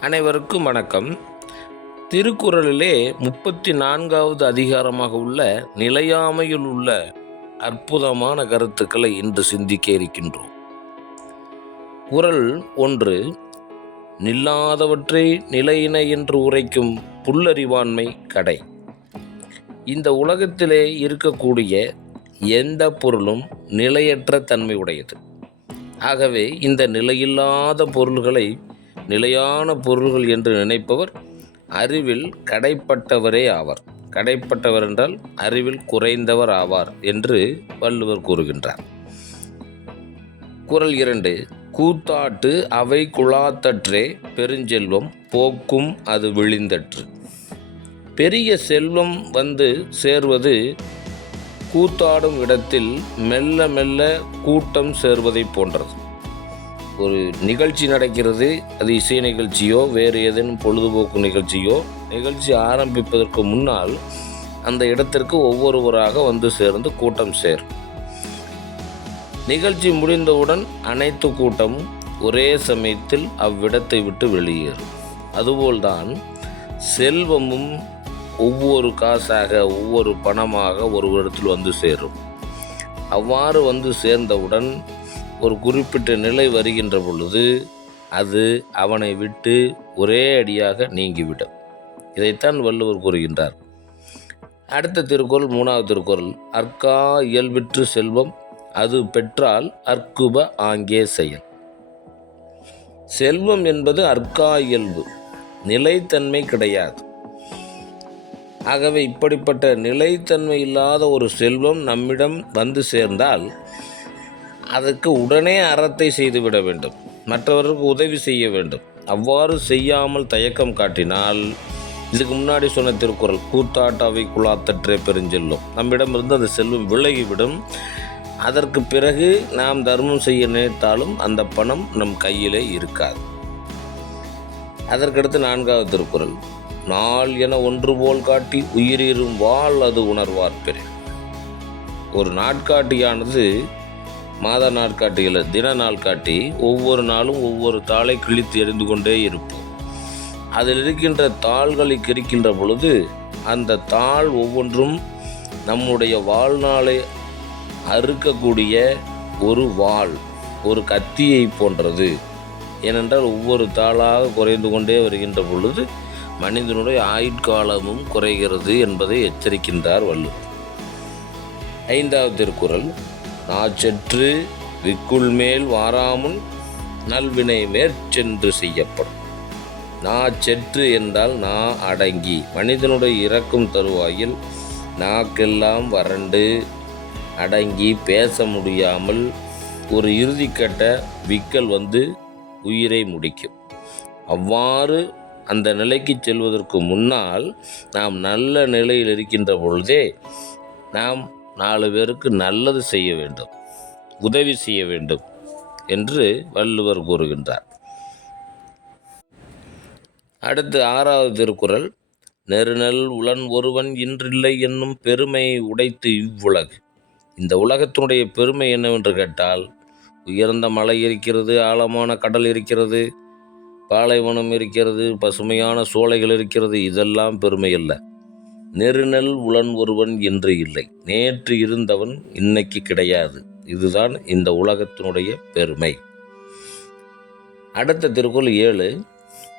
அனைவருக்கும் வணக்கம். திருக்குறளிலே முப்பத்தி நான்காவது அதிகாரமாக உள்ள நிலையாமையில் உள்ள அற்புதமான கருத்துக்களை இன்று சிந்திக்க இருக்கின்றோம். குரல் ஒன்று நில்லாதவற்றை நிலையின என்று உரைக்கும் புல்லறிவாண்மை கடை. இந்த உலகத்திலே இருக்கக்கூடிய எந்த பொருளும் நிலையற்ற தன்மை உடையது ஆகவே இந்த நிலையில்லாத பொருள்களை நிலையான பொருள்கள் என்று நினைப்பவர் அறிவில் கடைப்பட்டவரே ஆவார். கடைப்பட்டவர் என்றால் அறிவில் குறைந்தவர் ஆவார் என்று வள்ளுவர் கூறுகின்றார். குறள் இரண்டு கூத்தாட்டு அவை குழாத்தற்றே பெருஞ்செல்வம் போக்கும் அது விழிந்தற்று. பெரிய செல்வம் வந்து சேர்வது கூத்தாடும் இடத்தில் மெல்ல மெல்ல கூட்டம் சேர்வதை போன்றது. ஒரு நிகழ்ச்சி நடக்கிறது. அது இசை நிகழ்ச்சியோ வேறு ஏதேனும் பொழுதுபோக்கு நிகழ்ச்சியோ நிகழ்ச்சி ஆரம்பிப்பதற்கு முன்னால் அந்த இடத்திற்கு ஒவ்வொருவராக வந்து சேர்ந்து கூட்டம் சேரும் நிகழ்ச்சி முடிந்தவுடன் அனைத்து கூட்டமும் ஒரே சமயத்தில் அவ்விடத்தை விட்டு வெளியேறும். அதுபோல்தான் செல்வமும் ஒவ்வொரு காசாக ஒவ்வொரு பணமாக ஒரு இடத்தில் வந்து சேரும். அவ்வாறு வந்து சேர்ந்தவுடன் ஒரு குறிப்பிட்ட நிலை வருகின்ற பொழுது அது அவனை விட்டு ஒரே அடியாக நீங்கிவிடும். இதைத்தான் வள்ளுவர் கூறுகின்றார். அடுத்த திருக்குறள் மூணாவது திருக்குறள் அற்கா இயல்பிற்று செல்வம் அது பெற்றால் அற்குப ஆங்கே செயல். செல்வம் என்பது அற்கா இயல்பு நிலைத்தன்மை கிடையாது. ஆகவே இப்படிப்பட்ட நிலைத்தன்மை இல்லாத ஒரு செல்வம் நம்மிடம் வந்து சேர்ந்தால் அதற்கு உடனே அறத்தை செய்துவிட வேண்டும். மற்றவருக்கு உதவி செய்ய வேண்டும். அவ்வாறு செய்யாமல் தயக்கம் காட்டினால் இதுக்கு முன்னாடி சொன்ன திருக்குறள் கூத்தாட்டாவை குழாத்தற்றே பெருஞ்செல்லும் நம்மிடமிருந்து அந்த செல்வம் விலகிவிடும். அதற்கு பிறகு நாம் தர்மம் செய்ய நினைத்தாலும் அந்த பணம் நம் கையிலே இருக்காது. அதற்கடுத்து நான்காவது திருக்குறள் நாள் என ஒன்று போல் காட்டி உயிரிரும் வாழ் அது உணர்வார் பெரு ஒரு நாட்காட்டியானது மாத நாட்காட்டிகளை தின நாட்காட்டி ஒவ்வொரு நாளும் ஒவ்வொரு தாளை கிழித்து எறிந்து கொண்டே இருப்போம். அதில் இருக்கின்ற தாள்களை கிரிக்கின்ற பொழுது அந்த தாள் ஒவ்வொன்றும் நம்முடைய வாழ்நாளை அறுக்கக்கூடிய ஒரு வாள் ஒரு கத்தியை போன்றது. ஏனென்றால் ஒவ்வொரு தாளாக குறைந்து கொண்டே வருகின்ற பொழுது மனிதனுடைய ஆயுட்காலமும் குறைகிறது என்பதை எச்சரிக்கின்றார் வள்ளுவர். ஐந்தாவது திருக்குறள் நாச்சற்று விக்குள் மேல் வாராமுன் நல்வினை மேற்சென்று செய்யப்படும். நாச்செற்று என்றால் நா அடங்கி மனிதனுடைய இறக்கும் தருவாயில் நாக்கெல்லாம் வறண்டு அடங்கி பேச முடியாமல் ஒரு இறுதிக்கட்ட விக்கல் வந்து உயிரை முடிக்கும். அவ்வாறு அந்த நிலைக்கு செல்வதற்கு முன்னால் நாம் நல்ல நிலையில் இருக்கின்ற பொழுதே நாம் நாலு பேருக்கு நல்லது செய்ய வேண்டும் உதவி செய்ய வேண்டும் என்று வள்ளுவர் கூறுகின்றார். அடுத்து ஆறாவது திருக்குறள் நெருநல் உளன் ஒருவன் இன்றில்லை என்னும் பெருமையை உடைத்து இவ்வுலகு. இந்த உலகத்தினுடைய பெருமை என்னவென்று கேட்டால் உயர்ந்த மலை இருக்கிறது ஆழமான கடல் இருக்கிறது பாலைவனம் இருக்கிறது பசுமையான சோலைகள் இருக்கிறது இதெல்லாம் பெருமை இல்லை நெருநல் உளன் ஒருவன் என்று இல்லை. நேற்று இருந்தவன் இன்னைக்கு கிடையாது. இதுதான் இந்த உலகத்தினுடைய பெருமை. அடுத்த திருக்குறள் ஏழு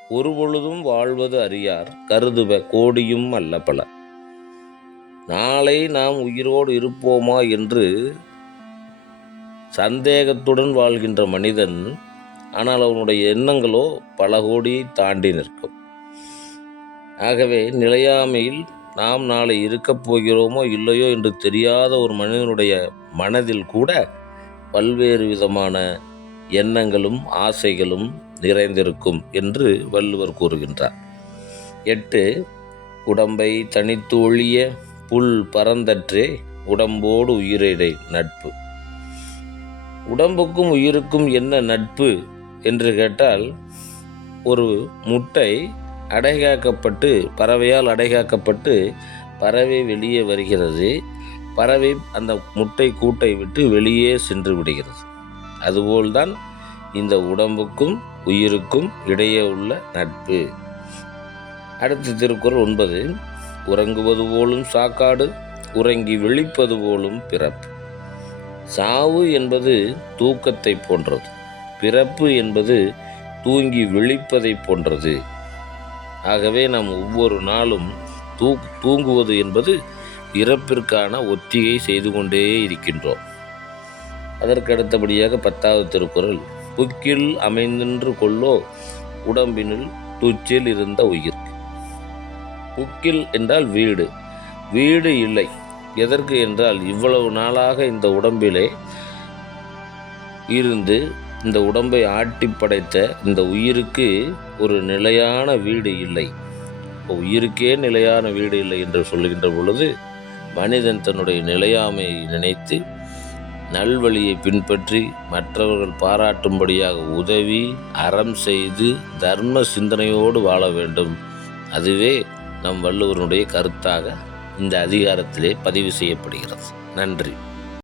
ஒரு பொழுதும் வாழ்வது அறியார் கருதுவ கோடியும் அல்ல பல. நாளை நாம் உயிரோடு இருப்போமா என்று சந்தேகத்துடன் வாழ்கின்ற மனிதன் ஆனால் அவனுடைய எண்ணங்களோ பல கோடியை தாண்டி நிற்கும். ஆகவே நிலையாமையில் நாம் நாளை இருக்கப் போகிறோமோ இல்லையோ என்று தெரியாத ஒரு மனிதனுடைய மனதில் கூட பல்வேறு விதமான எண்ணங்களும் ஆசைகளும் நிறைந்திருக்கும் என்று வள்ளுவர் கூறுகின்றார். எட்டு உடம்பை தனித்து ஒழிய புல் பரந்தற்றே உடம்போடு உயிரிடை நட்பு. உடம்புக்கும் உயிருக்கும் என்ன நட்பு என்று கேட்டால் ஒரு முட்டை அடைகாக்கப்பட்டு பறவையால் அடைகாக்கப்பட்டு பறவை வெளியே வருகிறது. பறவை அந்த முட்டை கூட்டை விட்டு வெளியே சென்று விடுகிறது. அதுபோல்தான் இந்த உடம்புக்கும் உயிருக்கும் இடையே உள்ள நட்பு. அடுத்த திருக்குறள் ஒன்பது. உறங்குவது போலும் சாக்காடு உறங்கி விழிப்பது போலும் பிறப்பு. சாவு என்பது தூக்கத்தை போன்றது. பிறப்பு என்பது தூங்கி விழிப்பதை போன்றது. ஆகவே நாம் ஒவ்வொரு நாளும் தூ தூங்குவது என்பது இறப்பிற்கான ஒத்திகை செய்து கொண்டே இருக்கின்றோம். அதற்கு அடுத்தபடியாக பத்தாவது திருக்குறள் புக்கில் அமைந்தின்று கொள்ளோ உடம்பினுள் துச்சில் இருந்த உயிர். புக்கில் என்றால் வீடு. வீடு இல்லை. எதற்கு என்றால் இவ்வளவு நாளாக இந்த உடம்பிலே இருந்து இந்த உடம்பை ஆட்டி படைத்த இந்த உயிருக்கு ஒரு நிலையான வீடு இல்லை. உயிருக்கே நிலையான வீடு இல்லை என்று சொல்லுகின்ற பொழுது மனிதன் தன்னுடைய நிலையாமையை நினைத்து நல்வழியை பின்பற்றி மற்றவர்கள் பாராட்டும்படியாக உதவி அறம் செய்து தர்ம சிந்தனையோடு வாழ வேண்டும். அதுவே நம் வள்ளுவருடைய கருத்தாக இந்த அதிகாரத்திலே பதிவு செய்யப்படுகிறது. நன்றி.